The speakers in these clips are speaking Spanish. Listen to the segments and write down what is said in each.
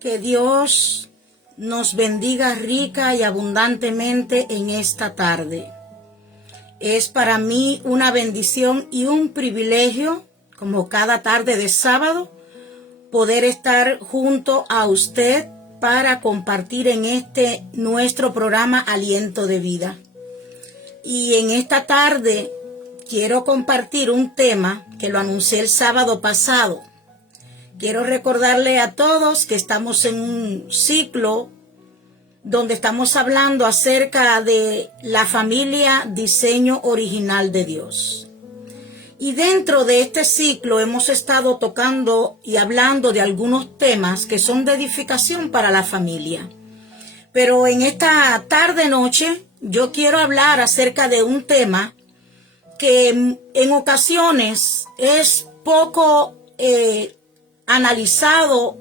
Que Dios nos bendiga rica y abundantemente en esta tarde. Es para mí una bendición y un privilegio, como cada tarde de sábado, poder estar junto a usted para compartir en este nuestro programa Aliento de Vida. Y en esta tarde quiero compartir un tema que lo anuncié el sábado pasado. Quiero recordarle a todos que estamos en un ciclo donde estamos hablando acerca de la familia diseño original de Dios. Y dentro de este ciclo hemos estado tocando y hablando de algunos temas que son de edificación para la familia. Pero en esta tarde-noche yo quiero hablar acerca de un tema que en ocasiones es poco analizado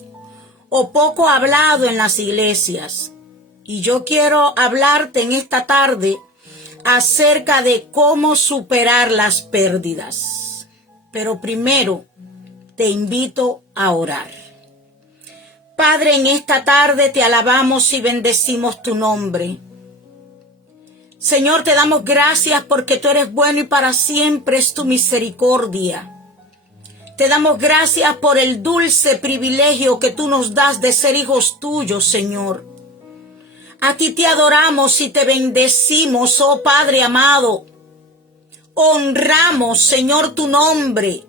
o poco hablado en las iglesias. Y yo quiero hablarte en esta tarde acerca de cómo superar las pérdidas. Pero primero te invito a orar. Padre, en esta tarde te alabamos y bendecimos tu nombre. Señor, te damos gracias porque tú eres bueno y para siempre es tu misericordia. Te damos gracias por el dulce privilegio que tú nos das de ser hijos tuyos, Señor. A ti te adoramos y te bendecimos, oh Padre amado. Honramos, Señor, tu nombre.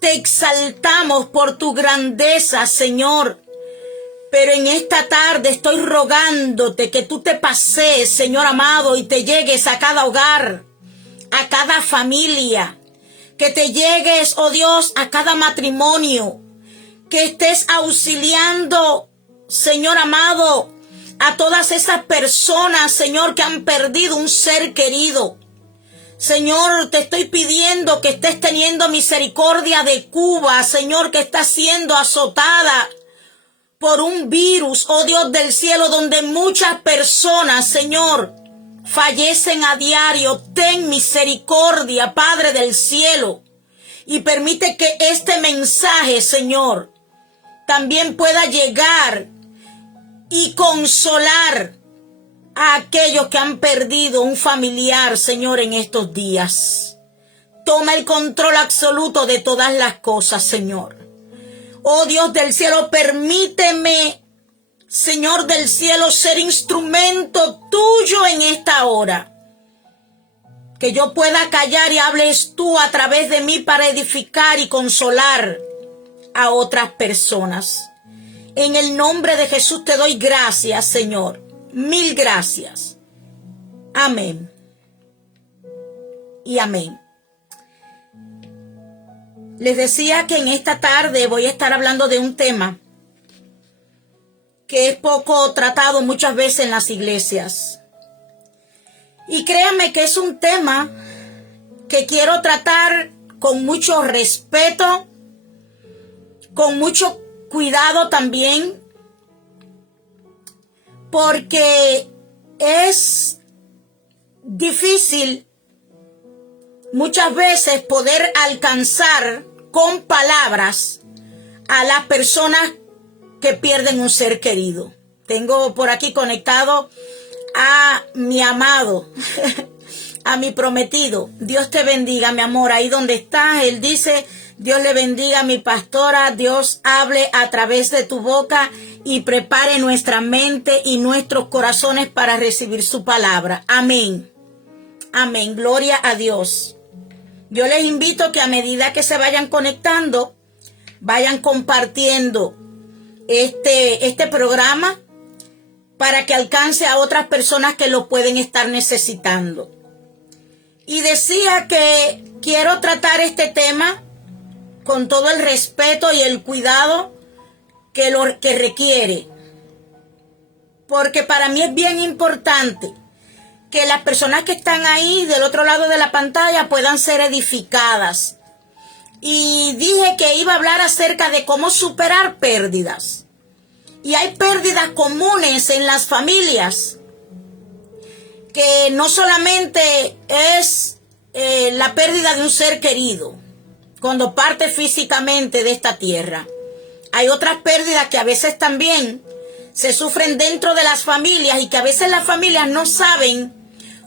Te exaltamos por tu grandeza, Señor. Pero en esta tarde estoy rogándote que tú te pasees, Señor amado, y te llegues a cada hogar, a cada familia. Que te llegues, oh Dios, a cada matrimonio. Que estés auxiliando, Señor amado, a todas esas personas, Señor, que han perdido un ser querido. Señor, te estoy pidiendo que estés teniendo misericordia de Cuba, Señor, que está siendo azotada por un virus, oh Dios del cielo, donde muchas personas, Señor, fallecen a diario. Ten misericordia, Padre del cielo, y permite que este mensaje, Señor, también pueda llegar y consolar a aquellos que han perdido un familiar, Señor, en estos días. Toma el control absoluto de todas las cosas, Señor. Oh Dios del cielo, permíteme, Señor del cielo, ser instrumento tuyo en esta hora. Que yo pueda callar y hables tú a través de mí para edificar y consolar a otras personas. En el nombre de Jesús te doy gracias, Señor. Mil gracias. Amén. Y amén. Les decía que en esta tarde voy a estar hablando de un tema que es poco tratado muchas veces en las iglesias. Y créanme que es un tema que quiero tratar con mucho respeto, con mucho cuidado también, porque es difícil muchas veces poder alcanzar con palabras a las personas que pierden un ser querido. Tengo por aquí conectado a mi amado, a mi prometido. Dios te bendiga, mi amor, ahí donde estás. Él dice: Dios le bendiga a mi pastora, Dios hable a través de tu boca y prepare nuestra mente y nuestros corazones para recibir su palabra. Amén. Amén. Gloria a Dios. Yo les invito que a medida que se vayan conectando, vayan compartiendo este programa para que alcance a otras personas que lo pueden estar necesitando. Y decía que quiero tratar este tema con todo el respeto y el cuidado que requiere. Porque para mí es bien importante que las personas que están ahí del otro lado de la pantalla puedan ser edificadas. Y dije que iba a hablar acerca de cómo superar pérdidas. Y hay pérdidas comunes en las familias, que no solamente es la pérdida de un ser querido cuando parte físicamente de esta tierra. Hay otras pérdidas que a veces también se sufren dentro de las familias y que a veces las familias no saben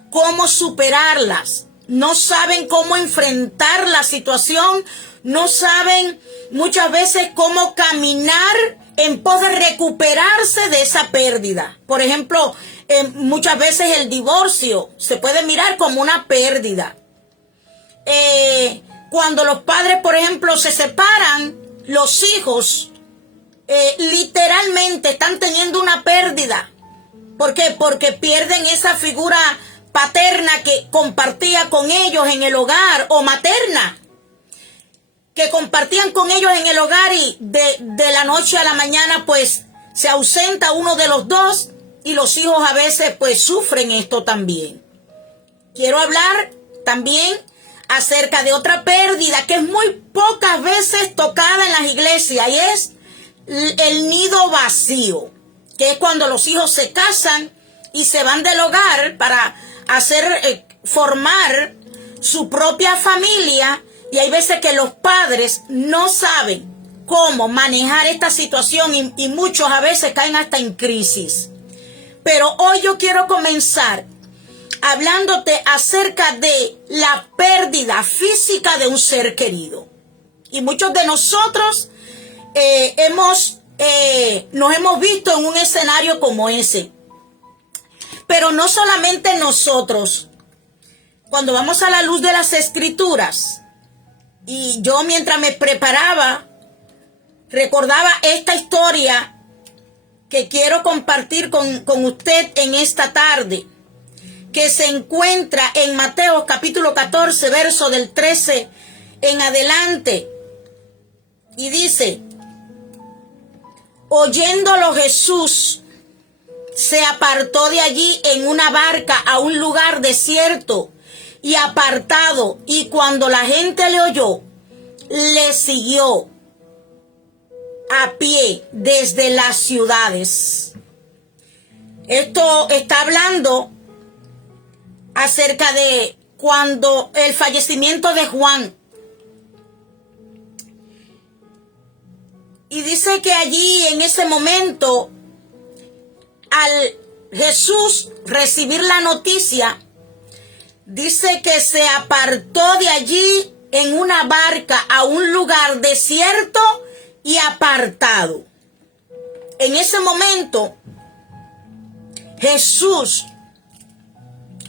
cómo superarlas, no saben cómo enfrentar la situación, no saben muchas veces cómo caminar en pos de recuperarse de esa pérdida. Por ejemplo, muchas veces el divorcio se puede mirar como una pérdida. Cuando los padres, por ejemplo, se separan, los hijos literalmente están teniendo una pérdida. ¿Por qué? Porque pierden esa figura paterna que compartía con ellos en el hogar, o materna, que compartían con ellos en el hogar, y de la noche a la mañana pues se ausenta uno de los dos, y los hijos a veces pues sufren esto también. Quiero hablar también acerca de otra pérdida que es muy pocas veces tocada en las iglesias, y es el nido vacío, que es cuando los hijos se casan y se van del hogar para formar su propia familia, y hay veces que los padres no saben cómo manejar esta situación y muchos a veces caen hasta en crisis. Pero hoy yo quiero comenzar hablándote acerca de la pérdida física de un ser querido. Y muchos de nosotros nos hemos visto en un escenario como ese. Pero no solamente nosotros. Cuando vamos a la luz de las Escrituras, y yo mientras me preparaba, recordaba esta historia que quiero compartir con usted en esta tarde, que se encuentra en Mateo capítulo 14, verso del 13 en adelante. Y dice: oyéndolo Jesús, se apartó de allí en una barca a un lugar desierto y apartado, y cuando la gente le oyó, le siguió a pie desde las ciudades. Esto está hablando acerca de cuando el fallecimiento de Juan. Y dice que allí en ese momento, al Jesús recibir la noticia, dice que se apartó de allí en una barca a un lugar desierto y apartado. En ese momento, Jesús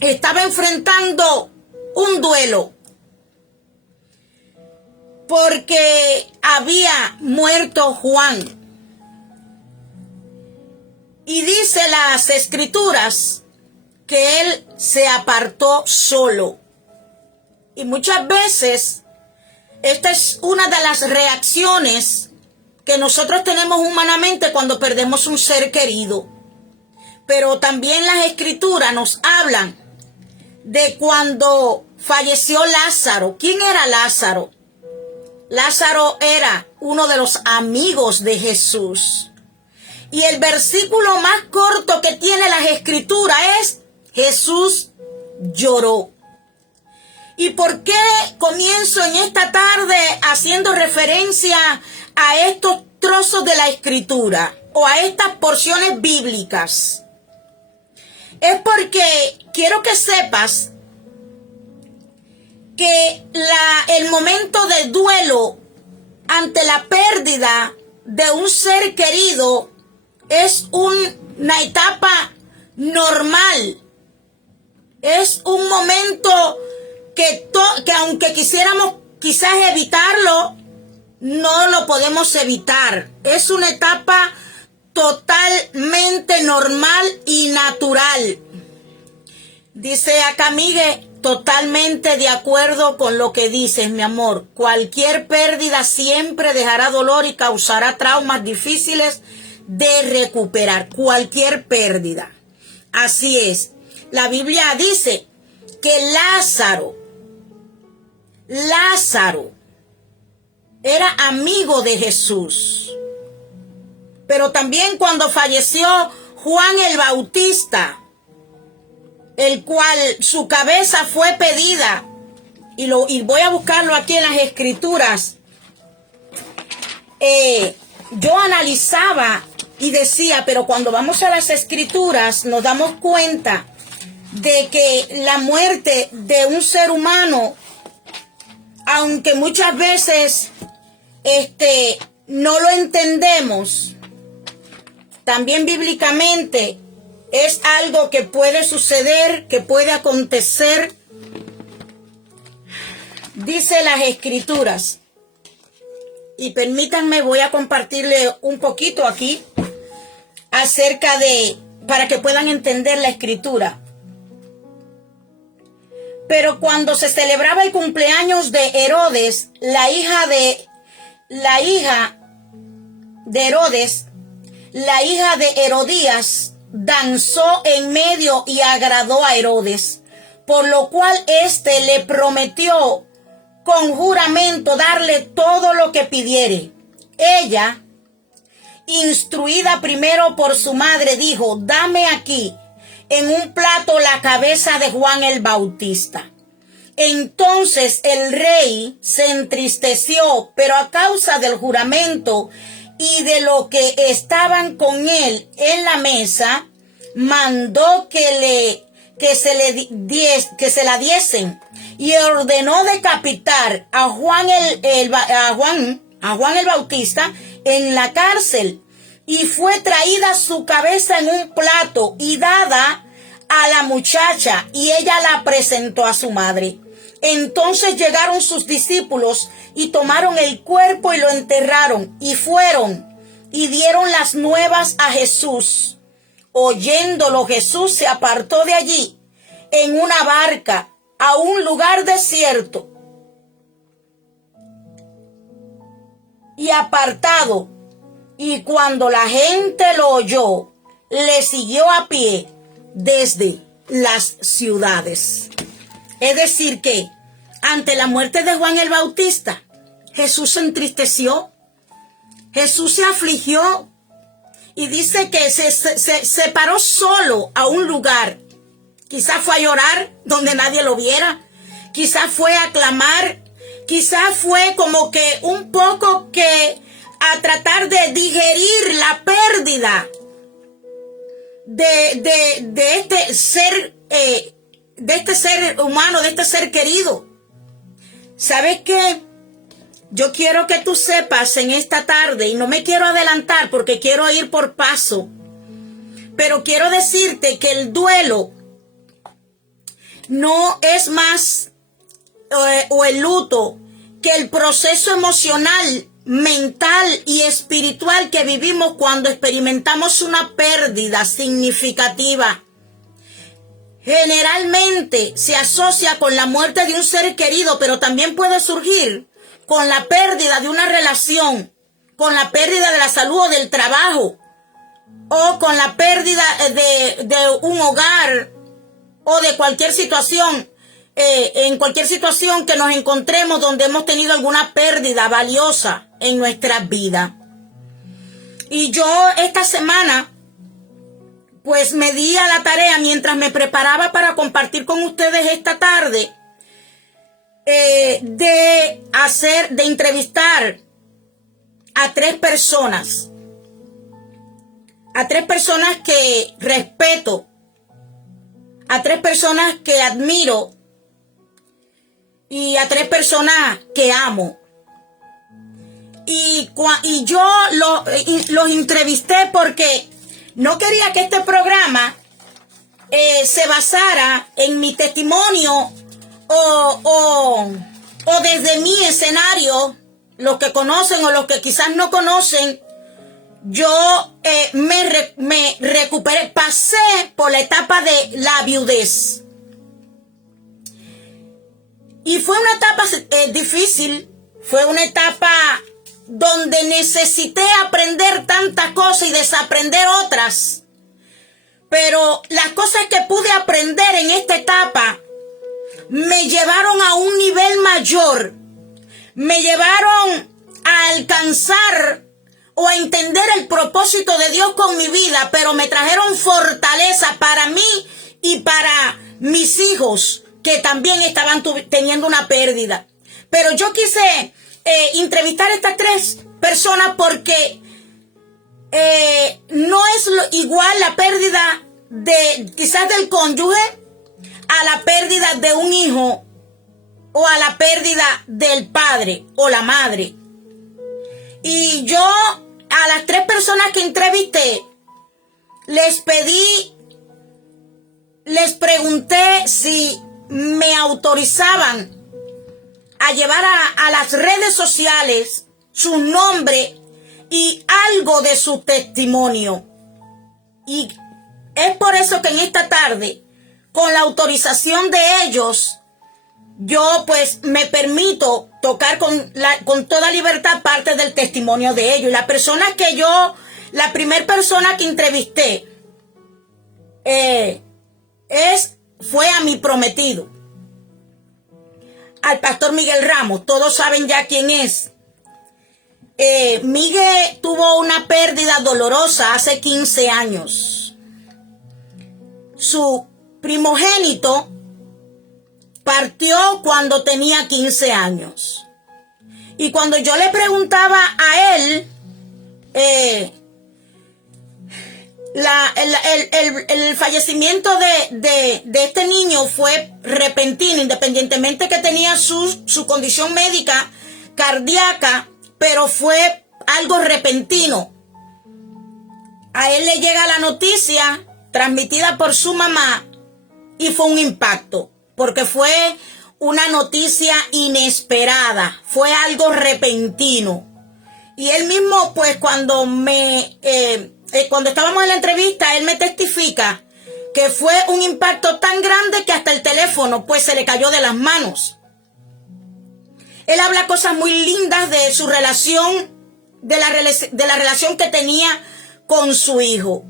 estaba enfrentando un duelo, porque había muerto Juan. Y dice las Escrituras que él se apartó solo. Y muchas veces esta es una de las reacciones que nosotros tenemos humanamente cuando perdemos un ser querido. Pero también las Escrituras nos hablan de cuando falleció Lázaro. ¿Quién era Lázaro? Lázaro era uno de los amigos de Jesús. Y el versículo más corto que tiene las Escrituras es: Jesús lloró. ¿Y por qué comienzo en esta tarde haciendo referencia a estos trozos de la Escritura o a estas porciones bíblicas? Es porque quiero que sepas que el momento de duelo ante la pérdida de un ser querido es una etapa normal. Es un momento que aunque quisiéramos quizás evitarlo, no lo podemos evitar. Es una etapa totalmente normal y natural. Dice acá Miguel: totalmente de acuerdo con lo que dices, mi amor. Cualquier pérdida siempre dejará dolor y causará traumas difíciles de recuperar. Cualquier pérdida. Así es. La Biblia dice que Lázaro era amigo de Jesús. Pero también cuando falleció Juan el Bautista, el cual su cabeza fue pedida, y voy a buscarlo aquí en las Escrituras, yo analizaba y decía, pero cuando vamos a las escrituras nos damos cuenta de que la muerte de un ser humano, aunque muchas veces no lo entendemos, también bíblicamente es algo que puede suceder, que puede acontecer. Dice las escrituras, y permítanme, voy a compartirle un poquito aquí acerca de, para que puedan entender la escritura. Pero cuando se celebraba el cumpleaños de Herodes, la hija de Herodes, la hija de Herodías, danzó en medio y agradó a Herodes, por lo cual éste le prometió con juramento darle todo lo que pidiere. Ella, instruida primero por su madre, dijo: dame aquí en un plato la cabeza de Juan el Bautista. Entonces el rey se entristeció, pero a causa del juramento y de lo que estaban con él en la mesa, mandó que se la diesen, y ordenó decapitar a Juan el Bautista en la cárcel. Y fue traída su cabeza en un plato y dada a la muchacha, y ella la presentó a su madre. Entonces llegaron sus discípulos y tomaron el cuerpo y lo enterraron, y fueron y dieron las nuevas a Jesús. Oyéndolo, Jesús se apartó de allí en una barca a un lugar desierto y apartado, y cuando la gente lo oyó, le siguió a pie desde las ciudades. Es decir que ante la muerte de Juan el Bautista, Jesús se entristeció, Jesús se afligió, y dice que se paró solo a un lugar. Quizás fue a llorar donde nadie lo viera, quizás fue a clamar, quizás fue como que un poco que a tratar de digerir la pérdida de este ser humano, de este ser querido. ¿Sabes qué? Yo quiero que tú sepas en esta tarde, y no me quiero adelantar porque quiero ir por paso, pero quiero decirte que el duelo no es más, o el luto, que el proceso emocional, mental y espiritual que vivimos cuando experimentamos una pérdida significativa. Generalmente se asocia con la muerte de un ser querido, pero también puede surgir con la pérdida de una relación, con la pérdida de la salud o del trabajo, o con la pérdida de un hogar, o de cualquier situación, en cualquier situación que nos encontremos donde hemos tenido alguna pérdida valiosa en nuestra vida. Y yo esta semana, pues me di a la tarea, mientras me preparaba para compartir con ustedes esta tarde, de entrevistar a tres personas que respeto, a tres personas que admiro y a tres personas que amo. Y yo los entrevisté porque no quería que este programa se basara en mi testimonio o desde mi escenario. Los que conocen o los que quizás no conocen, yo me recuperé, pasé por la etapa de la viudez. Y fue una etapa difícil, fue una etapa donde necesité aprender tantas cosas y desaprender otras. Pero las cosas que pude aprender en esta etapa me llevaron a un nivel mayor, me llevaron a alcanzar o a entender el propósito de Dios con mi vida, pero me trajeron fortaleza para mí y para mis hijos, que también estaban teniendo una pérdida. Pero yo quise entrevistar a estas tres personas porque no es igual la pérdida de quizás del cónyuge a la pérdida de un hijo o a la pérdida del padre o la madre. Y yo a las 3 personas que entrevisté les pregunté si me autorizaban a llevar a las redes sociales su nombre y algo de su testimonio. Y es por eso que en esta tarde, con la autorización de ellos, yo pues me permito tocar con toda libertad parte del testimonio de ellos. La primera persona que entrevisté fue a mi prometido, al pastor Miguel Ramos. Todos saben ya quién es. Miguel tuvo una pérdida dolorosa hace 15 años. Su primogénito partió cuando tenía 15 años. Y cuando yo le preguntaba a él, el fallecimiento de este niño fue repentino, independientemente que tenía su condición médica cardíaca, pero fue algo repentino. A él le llega la noticia transmitida por su mamá y fue un impacto, porque fue una noticia inesperada, fue algo repentino. Y él mismo, pues cuando estábamos en la entrevista, él me testifica que fue un impacto tan grande que hasta el teléfono pues se le cayó de las manos. Él habla cosas muy lindas de su relación, de la relación que tenía con su hijo.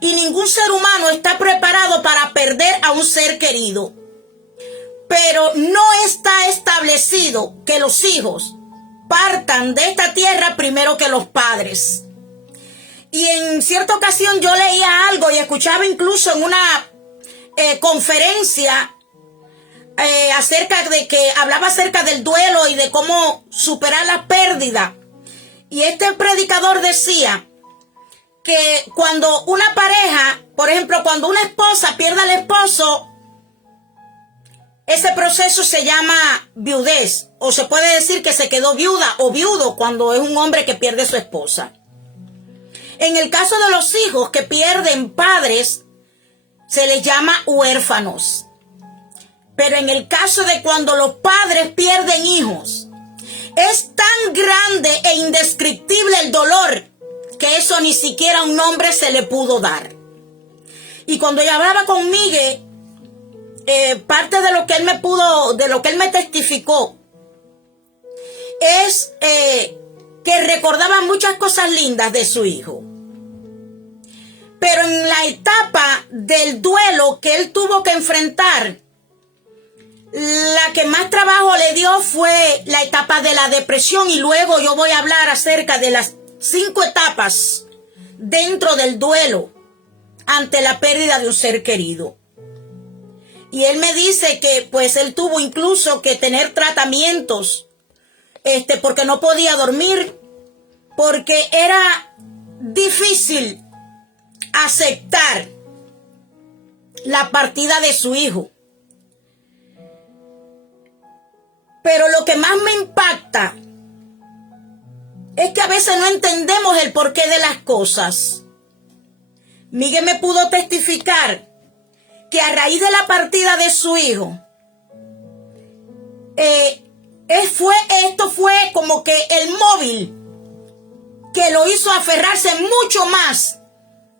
Y ningún ser humano está preparado para perder a un ser querido. Pero no está establecido que los hijos partan de esta tierra primero que los padres. Y en cierta ocasión yo leía algo y escuchaba incluso en una conferencia hablaba acerca del duelo y de cómo superar la pérdida. Y este predicador decía que cuando una pareja, por ejemplo, cuando una esposa pierde al esposo, ese proceso se llama viudez, o se puede decir que se quedó viuda o viudo cuando es un hombre que pierde a su esposa. En el caso de los hijos que pierden padres, se les llama huérfanos. Pero en el caso de cuando los padres pierden hijos, es tan grande e indescriptible el dolor que eso ni siquiera un nombre se le pudo dar. Y cuando ella hablaba con Miguel, parte de lo que él me testificó es que recordaba muchas cosas lindas de su hijo. Pero en la etapa del duelo que él tuvo que enfrentar, la que más trabajo le dio fue la etapa de la depresión, y luego yo voy a hablar acerca de las 5 etapas dentro del duelo ante la pérdida de un ser querido. Y él me dice que pues él tuvo incluso que tener tratamientos porque no podía dormir, porque era difícil aceptar la partida de su hijo. Pero lo que más me impacta es que a veces no entendemos el porqué de las cosas. Miguel me pudo testificar que a raíz de la partida de su hijo, esto fue como que el móvil que lo hizo aferrarse mucho más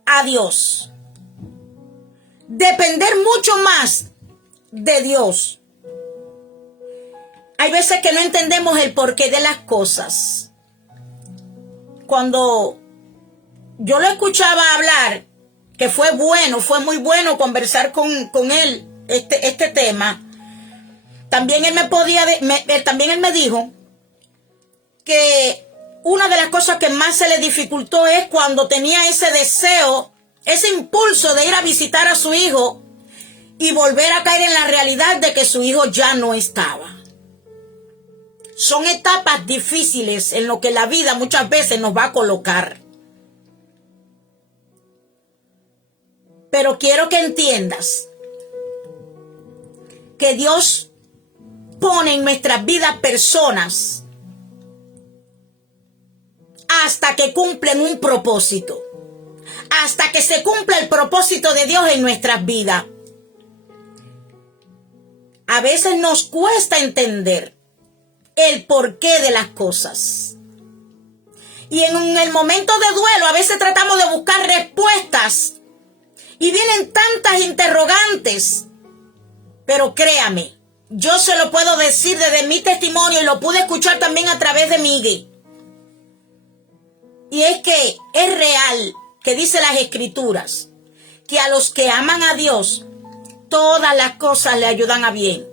a Dios, depender mucho más de Dios. Hay veces que no entendemos el porqué de las cosas. Cuando yo lo escuchaba hablar, que fue muy bueno conversar con él este tema, también él me dijo que una de las cosas que más se le dificultó es cuando tenía ese deseo, ese impulso de ir a visitar a su hijo y volver a caer en la realidad de que su hijo ya no estaba. Son etapas difíciles en lo que la vida muchas veces nos va a colocar. Pero quiero que entiendas que Dios pone en nuestras vidas personas hasta que cumplen un propósito, hasta que se cumpla el propósito de Dios en nuestras vidas. A veces nos cuesta entender el porqué de las cosas. Y en el momento de duelo a veces tratamos de buscar respuestas y vienen tantas interrogantes. Pero créame, yo se lo puedo decir desde mi testimonio y lo pude escuchar también a través de Miguel. Y es que es real que dice las Escrituras que a los que aman a Dios todas las cosas le ayudan a bien.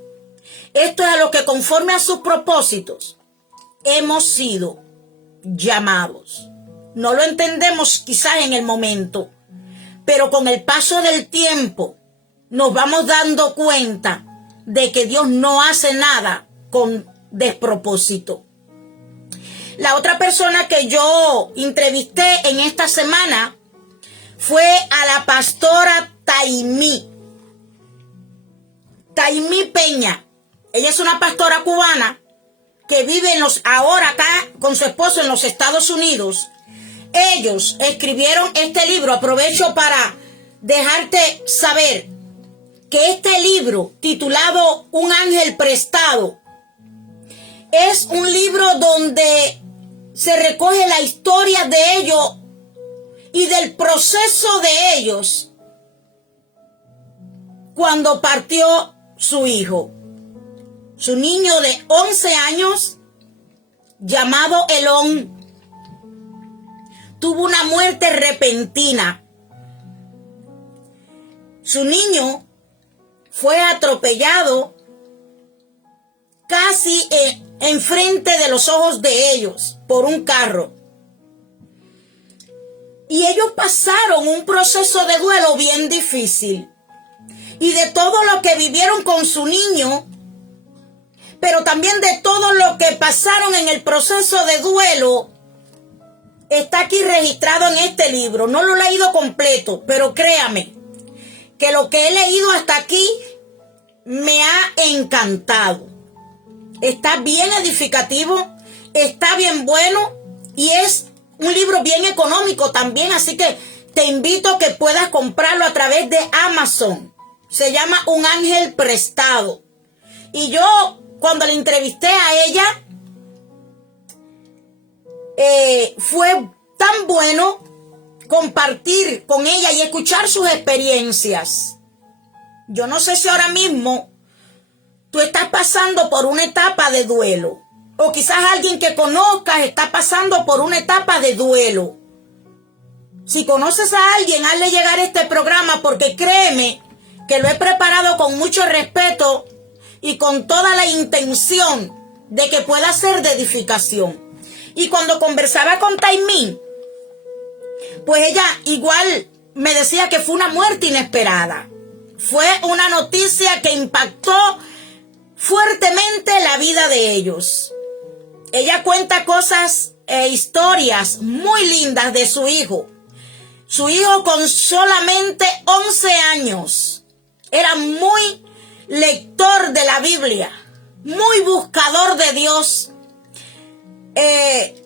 Esto es a lo que conforme a sus propósitos hemos sido llamados. No lo entendemos quizás en el momento, pero con el paso del tiempo nos vamos dando cuenta de que Dios no hace nada con despropósito. La otra persona que yo entrevisté en esta semana fue a la pastora Taimí Peña. Ella es una pastora cubana que vive ahora acá con su esposo en los Estados Unidos. Ellos escribieron este libro. Aprovecho para dejarte saber que este libro, titulado Un ángel prestado, es un libro donde se recoge la historia de ellos y del proceso de ellos cuando partió su hijo. Su niño de 11 años, llamado Elón, tuvo una muerte repentina. Su niño fue atropellado casi enfrente de los ojos de ellos por un carro. Y ellos pasaron un proceso de duelo bien difícil. Y de todo lo que vivieron con su niño, pero también de todo lo que pasaron en el proceso de duelo, está aquí registrado en este libro. No lo he leído completo, pero créame que lo que he leído hasta aquí me ha encantado. Está bien edificativo, está bien bueno y es un libro bien económico también, así que te invito a que puedas comprarlo a través de Amazon. Se llama Un ángel prestado. Y yo, cuando la entrevisté a ella, fue tan bueno compartir con ella y escuchar sus experiencias. Yo no sé si ahora mismo tú estás pasando por una etapa de duelo, o quizás alguien que conozcas está pasando por una etapa de duelo. Si conoces a alguien, hazle llegar este programa, porque créeme que lo he preparado con mucho respeto y con toda la intención de que pueda ser de edificación. Y cuando conversaba con Taimí, pues ella igual me decía que fue una muerte inesperada. Fue una noticia que impactó fuertemente la vida de ellos. Ella cuenta cosas e historias muy lindas de su hijo. Su hijo con solamente 11 años era muy lector de la Biblia, muy buscador de Dios.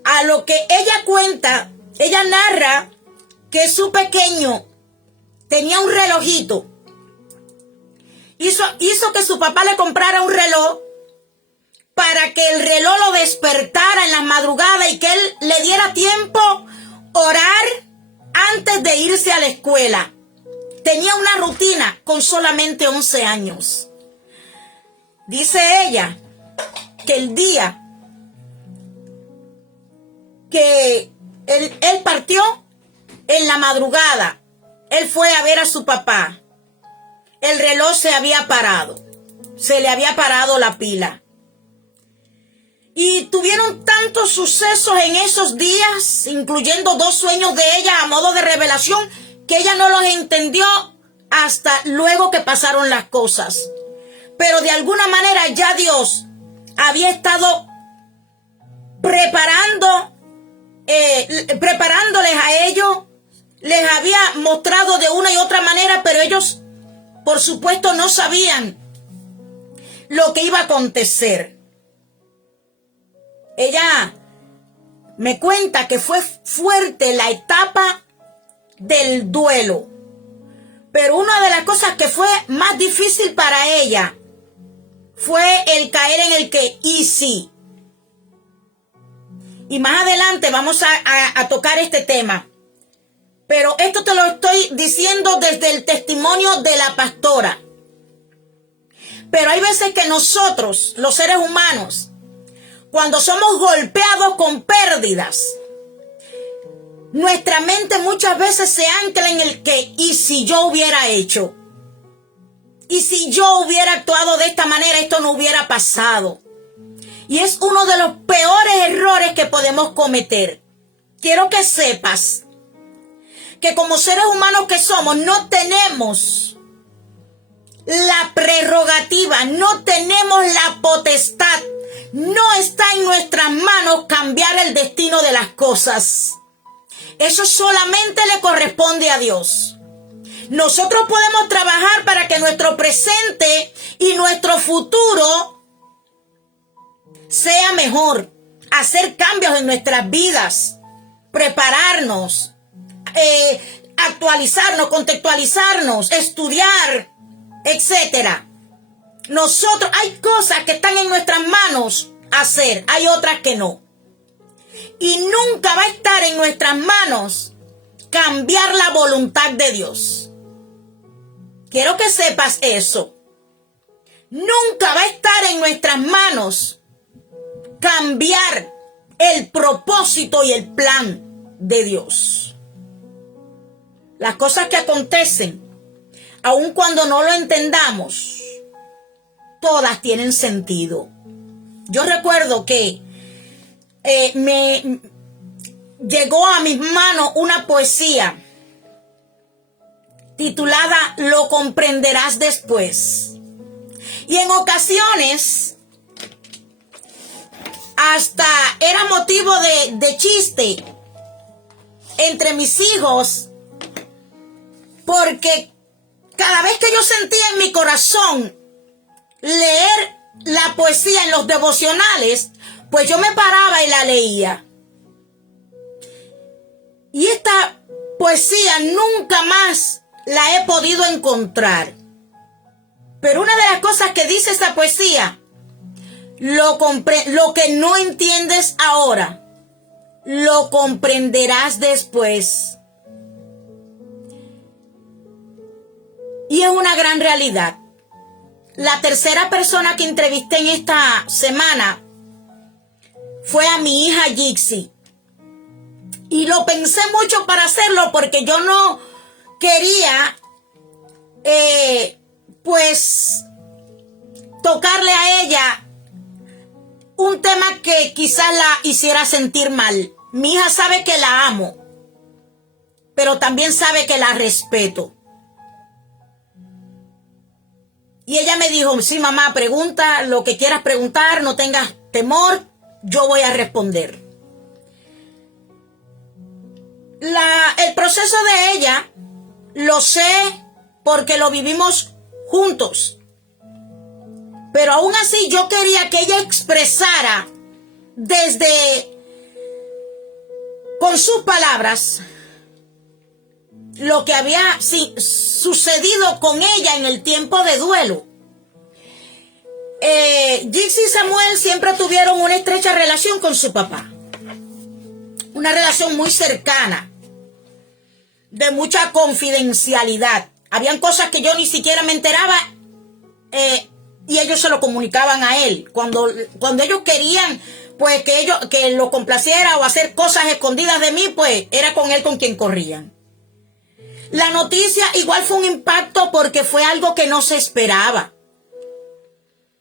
A lo que ella cuenta, ella narra que su pequeño tenía un relojito. Hizo que su papá le comprara un reloj para que el reloj lo despertara en las madrugadas y que él le diera tiempo orar antes de irse a la escuela. Tenía una rutina con solamente 11 años. Dice ella que el día que él partió, en la madrugada, él fue a ver a su papá. El reloj se había parado. Se le había parado la pila. Y tuvieron tantos sucesos en esos días, incluyendo 2 sueños de ella a modo de revelación, que ella no los entendió hasta luego que pasaron las cosas. Pero de alguna manera ya Dios había estado preparándoles a ellos les había mostrado de una y otra manera, pero ellos, por supuesto, no sabían lo que iba a acontecer. Ella me cuenta que fue fuerte la etapa del duelo, pero una de las cosas que fue más difícil para ella fue el caer en el que y sí. Y más adelante vamos a tocar este tema. Pero esto te lo estoy diciendo desde el testimonio de la pastora. Pero hay veces que nosotros, los seres humanos, cuando somos golpeados con pérdidas, nuestra mente muchas veces se ancla en el que, ¿y si yo hubiera hecho? ¿Y si yo hubiera actuado de esta manera, esto no hubiera pasado? Y es uno de los peores errores que podemos cometer. Quiero que sepas que como seres humanos que somos, no tenemos la prerrogativa, no tenemos la potestad, no está en nuestras manos cambiar el destino de las cosas. Eso solamente le corresponde a Dios. Nosotros podemos trabajar para que nuestro presente y nuestro futuro sea mejor, hacer cambios en nuestras vidas, prepararnos, actualizarnos, contextualizarnos, estudiar, etcétera. Nosotros, hay cosas que están en nuestras manos hacer, hay otras que no. Y nunca va a estar en nuestras manos cambiar la voluntad de Dios. Quiero que sepas eso. Nunca va a estar en nuestras manos cambiar el propósito y el plan de Dios. Las cosas que acontecen, aun cuando no lo entendamos, todas tienen sentido. Yo recuerdo que me llegó a mis manos una poesía titulada Lo comprenderás después. Y en ocasiones hasta era motivo de chiste entre mis hijos, porque cada vez que yo sentía en mi corazón leer la poesía en los devocionales, pues yo me paraba y la leía. Y esta poesía nunca más la he podido encontrar. Pero una de las cosas que dice esta poesía, lo que no entiendes ahora, lo comprenderás después. Y es una gran realidad. La tercera persona que entrevisté en esta semana fue a mi hija Gixi. Y lo pensé mucho para hacerlo porque yo no quería, pues, tocarle a ella un tema que quizás la hiciera sentir mal. Mi hija sabe que la amo, pero también sabe que la respeto. Y ella me dijo, sí, mamá, pregunta lo que quieras preguntar, no tengas temor, yo voy a responder. El proceso de ella lo sé porque lo vivimos juntos. Pero aún así yo quería que ella expresara con sus palabras, lo que había sucedido con ella en el tiempo de duelo. Gixi y Samuel siempre tuvieron una estrecha relación con su papá. Una relación muy cercana, de mucha confidencialidad. Habían cosas que yo ni siquiera me enteraba y ellos se lo comunicaban a él. Cuando ellos querían pues que lo complaciera o hacer cosas escondidas de mí, pues era con él con quien corrían. La noticia igual fue un impacto porque fue algo que no se esperaba.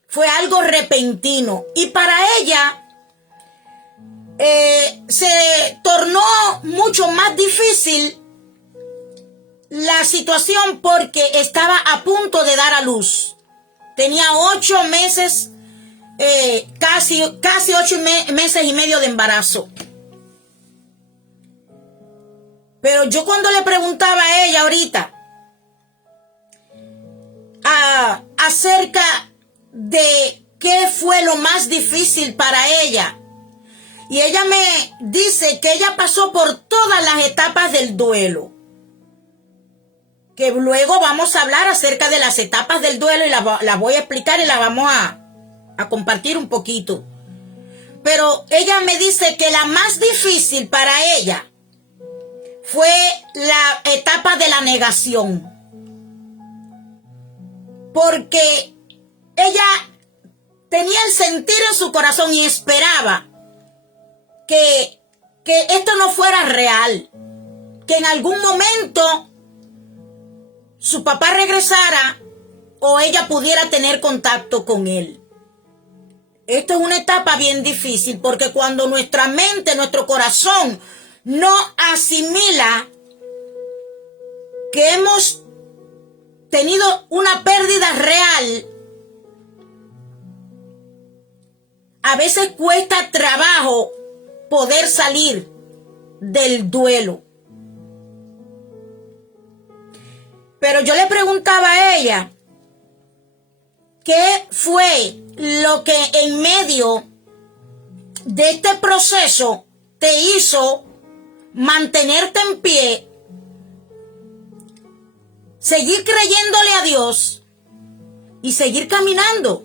Fue algo repentino. Y para ella se tornó mucho más difícil la situación porque estaba a punto de dar a luz. Tenía 8 meses, casi 8 meses y medio de embarazo. Pero yo cuando le preguntaba a ella ahorita acerca de qué fue lo más difícil para ella, y ella me dice que ella pasó por todas las etapas del duelo, que luego vamos a hablar acerca de las etapas del duelo y las voy a explicar y las vamos a compartir un poquito. Pero ella me dice que la más difícil para ella fue la etapa de la negación, porque ella tenía el sentir en su corazón y esperaba que esto no fuera real, que en algún momento su papá regresara o ella pudiera tener contacto con él. Esto es una etapa bien difícil, porque cuando nuestra mente, nuestro corazón no asimila que hemos tenido una pérdida real, a veces cuesta trabajo poder salir del duelo. Pero yo le preguntaba a ella, ¿qué fue lo que en medio de este proceso te hizo mantenerte en pie, seguir creyéndole a Dios y seguir caminando?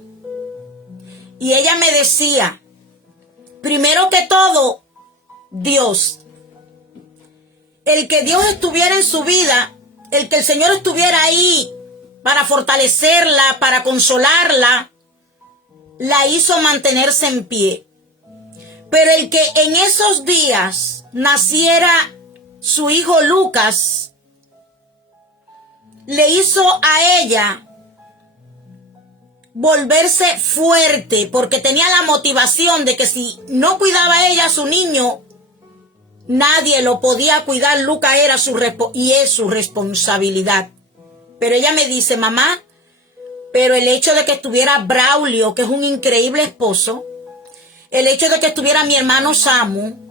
Y ella me decía, primero que todo, Dios. El que Dios estuviera en su vida, el que el Señor estuviera ahí para fortalecerla, para consolarla, la hizo mantenerse en pie. Pero el que en esos días naciera su hijo Lucas, le hizo a ella volverse fuerte, porque tenía la motivación de que si no cuidaba ella a su niño, nadie lo podía cuidar. Lucas era y es su responsabilidad. Pero ella me dice, mamá, pero el hecho de que estuviera Braulio, que es un increíble esposo, el hecho de que estuviera mi hermano Samu,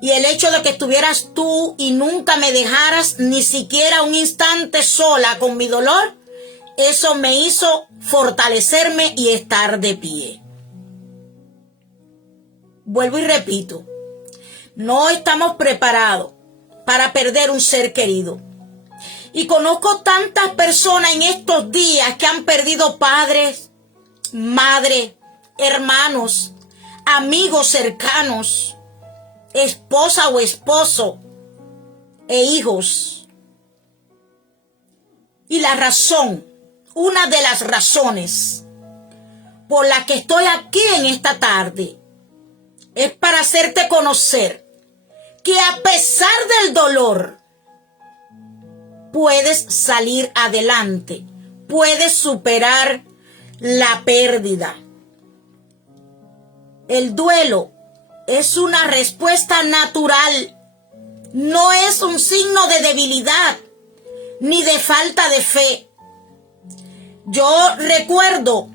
y el hecho de que estuvieras tú y nunca me dejaras ni siquiera un instante sola con mi dolor, eso me hizo fortalecerme y estar de pie. Vuelvo y repito, no estamos preparados para perder un ser querido. Y conozco tantas personas en estos días que han perdido padres, madre, hermanos, amigos cercanos, esposa o esposo e hijos. Y la razón, una de las razones por la que estoy aquí en esta tarde, es para hacerte conocer que a pesar del dolor, puedes salir adelante, puedes superar la pérdida. El duelo es una respuesta natural, no es un signo de debilidad ni de falta de fe. Yo recuerdo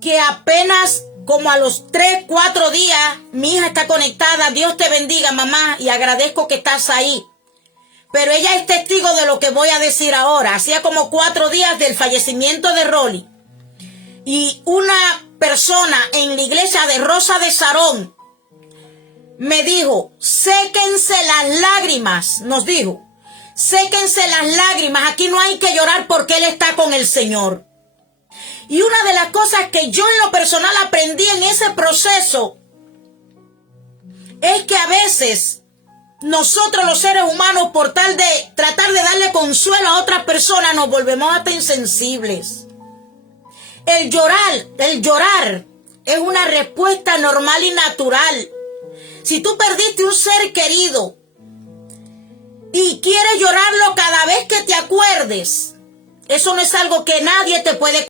que apenas como a los 3, 4 días, mi hija está conectada. Dios te bendiga, mamá, y agradezco que estás ahí. Pero ella es testigo de lo que voy a decir ahora. Hacía como 4 días del fallecimiento de Rolly. Y una persona en la iglesia de Rosa de Sarón me dijo, séquense las lágrimas, nos dijo, séquense las lágrimas, aquí no hay que llorar porque Él está con el Señor. Y una de las cosas que yo en lo personal aprendí en ese proceso es que a veces nosotros los seres humanos, por tal de tratar de darle consuelo a otras personas, nos volvemos hasta insensibles. El llorar es una respuesta normal y natural. Si tú perdiste un ser querido y quieres llorarlo cada vez que te acuerdes, eso no es algo que nadie te puede